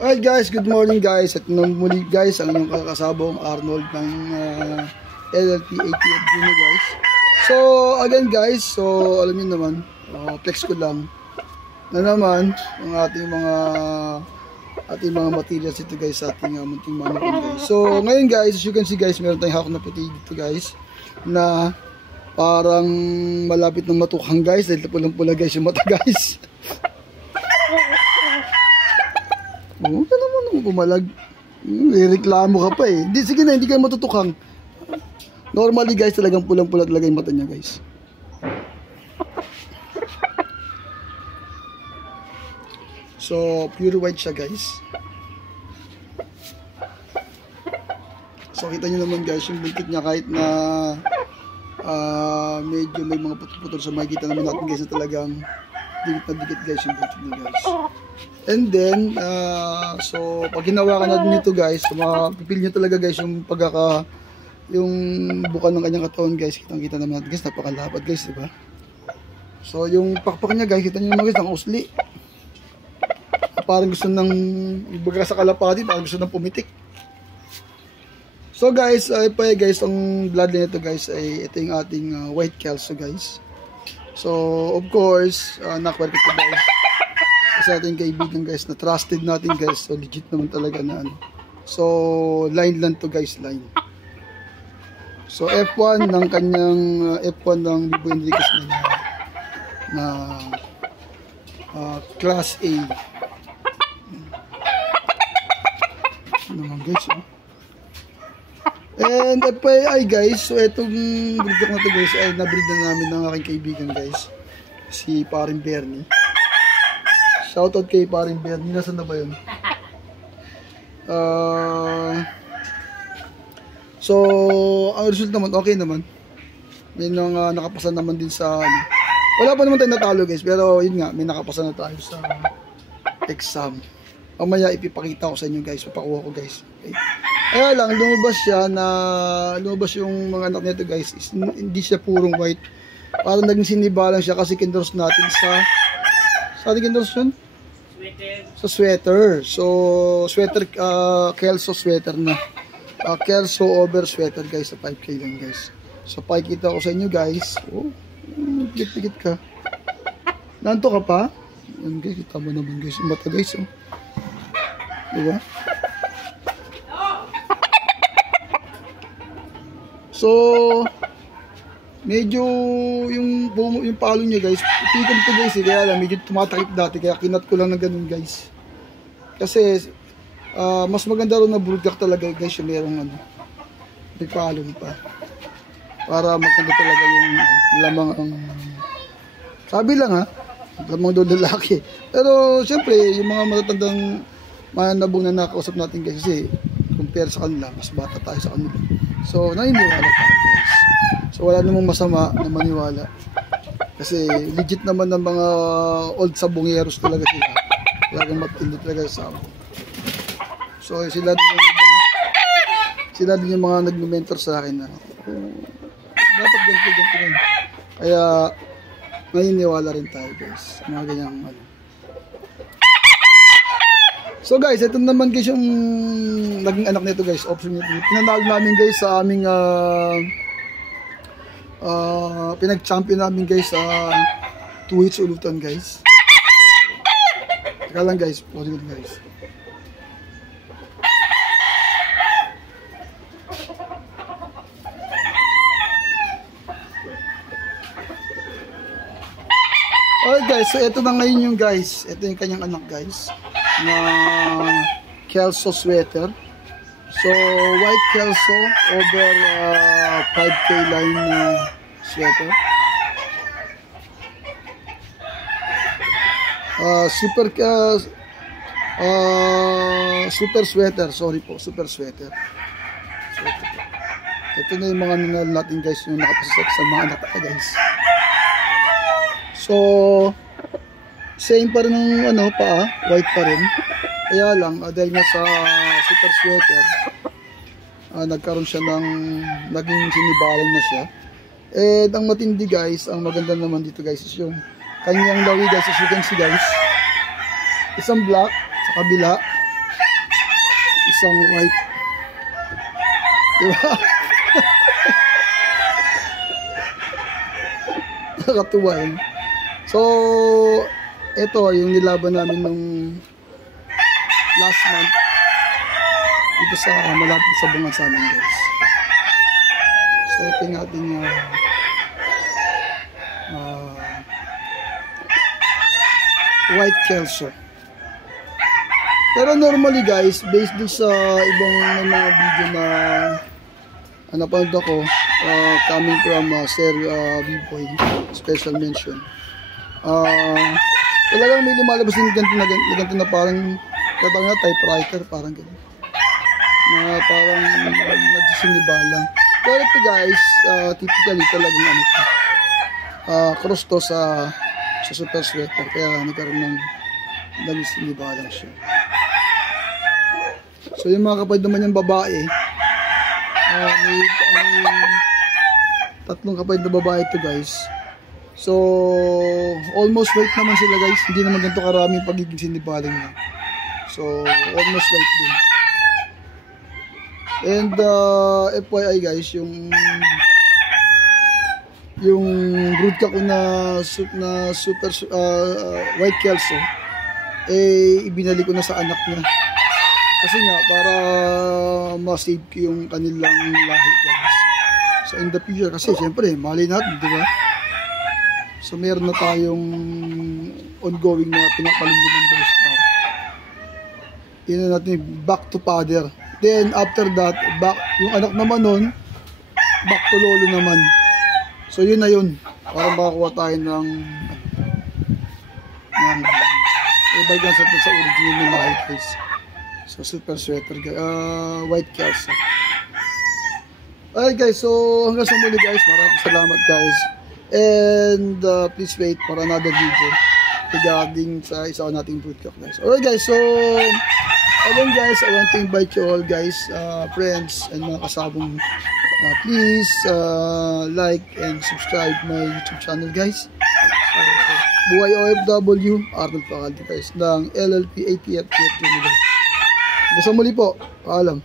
Alright guys, good morning guys. At nung muli guys, ang inyong kakasabong Arnold ng LLP ATF Junior guys. So again guys, so alam niyo naman, flex ko lang na naman ang ating mga materials ito guys sa ating munting mannequin guys. So ngayon guys, as you can see guys, meron tayong hawak na puti dito guys na parang malapit ng matukhang guys dahil pulang-pula guys yung mata guys. Oo, ka naman pumalag. Reklamo ka pa eh. Di, sige na, hindi ka matutukhang. Normally guys, talagang pulang-pula talaga yung mata niya guys. So, pure white siya guys. So, kita nyo naman guys, yung buntot niya kahit na medyo may mga putol-putol. So, makikita naman natin guys na talagang dikit na dikit guys yung buntot niya guys. And then, so pag hinawakan natin ito guys, mapipil nyo talaga guys yung yung bukan ng kanyang katawan guys. Kitang-kita naman natin guys, napakalapad guys, diba? So yung pakpak niya guys, kita nyo naman guys, ang usli. Parang gusto nang ibaga sa kalapati, parang gusto nang pumitik. So guys, guys, ang bloodline nito guys ay ito yung ating white kelso guys. So of course, nakwerte ko guys sa ating kaibigan guys na trusted natin guys, so legit naman talaga na ano. So line lang to guys, line. So F1 ng kanyang F1 ng Bibo Enriquez na class A. Naman guys, oh. And FYI guys, so itong breed na to guys ay nabreed na namin ng aking kaibigan guys, si Paring Bernie. Shoutout kay Paring Bernie. Nasaan na ba yun? So, ang result naman, okay naman. May nakapasa naman din sa ano. Wala pa naman tayo natalo guys, pero yun nga, may nakapasa na tayo sa exam. Mamaya ipipakita ko sa inyo guys, papakuha ko guys. Okay. Kaya lang, lumabas yung mga anak nito guys, hindi siya purong white. Parang naging sinibalang siya kasi kindorse natin sa ating endorse sa sweater. So, sweater, Kelso sweater na. Kelso over sweater guys, sa 5K lang guys. So, pakikita ko sa inyo guys. Oh, pikit-pikit ka. Nanto ka pa? Yan guys, kita mo naman guys. Yung mata guys, oh. Diba? So, medyo yung palo niya guys, itikam to guys eh, kaya lang medyo tumatakip dati, kaya kinat ko lang na ganun guys. Kasi mas maganda rin na broodcock talaga guys yung merong ano, may palo pa, para maganda talaga yung lamang ang sabi lang ha, lamang doon lalaki. Pero syempre yung mga matatandang mananabong na nakausap natin guys, kasi compare sa kanila, mas bata tayo sa kanila, so naniniwala tayo guys. So wala namang masama na maniwala. Kasi legit naman ng mga old sabongeros talaga sila. Talagang matindi talaga sa sabong. So sila din yung mga nag-mentor sa akin na dapat ganito rin. Kaya naniniwala rin tayo guys. Mga ganyang ano. So guys, ito naman guys yung naging anak nito guys. Option nito. Pinanalo namin guys sa aming pinag-champion namin guys sa 2 hits ulutan guys. Teka lang guys, pwede guys. Okay guys, so ito na ngayon yung guys. Ito yung kanyang anak guys na Kelso sweater. So, white Kelso over 5K line sweater. Super sweater. Sorry po, super sweater. Ito na yung mga nanalo natin guys, yung nakapasok sa mga anak guys. So, same pa rin ng ano, paa, white pa rin. Kaya lang, dahil nga sa super sweater, nagkaroon siya ng, naging sinibalan na siya. And ang matindi guys, ang maganda naman dito guys is yung kanyang lawi guys, as you can see guys. Isang black sa kabila. Isang white. Diba? Nakatuwa yun. So, ito yung nilaban namin nung last month dito sa malapit sa bunga sa amin, guys. So, ito yung ating white kelso. Pero normally, guys, based din sa ibang mga video na napanood ako, coming from B-Boy special mention, talagang may lumalabas din ganito na parang katang na typewriter, parang gano'n na parang nagsisinibalang. Pero ito, guys, typically talagang cross to sa super sweater, kaya nagkaroon ng nagsisinibalang siya. So yung mga kapatid naman yung babae, may tatlong kapatid na babae ito, guys. So almost white naman sila, guys. Hindi naman ganito karaming pagiging sinibaling niya. So almost white din. And FYI, guys, yung broodcock ko na super white kelso, ibinalik ko na sa anak niya. Kasi nga, para ma-save ko yung kanilang lahi, guys. So, in the future, kasi siyempre, mali natin, di ba? So, meron na tayong ongoing na pinapalimbin ng boss na. Yun na natin, back to father. Then, after that, yung anak naman nun, back to lolo naman. So, yun na yun. Para makakuha tayo ng ibalik sa original na lahi, guys. So, super sweater, white kelso. Alright, guys, so hanggang sa muli, guys. Maraming salamat, guys. And please wait for another video regarding sa isa nating broodcock, guys. Alright, guys, so again, guys, I want to invite you all, guys, friends and mga kasabong, please like and subscribe my YouTube channel, guys. Buhay OFW, Arnold Facalde, guys, ng LLP ATF. Hanggang sa muli po, paalam.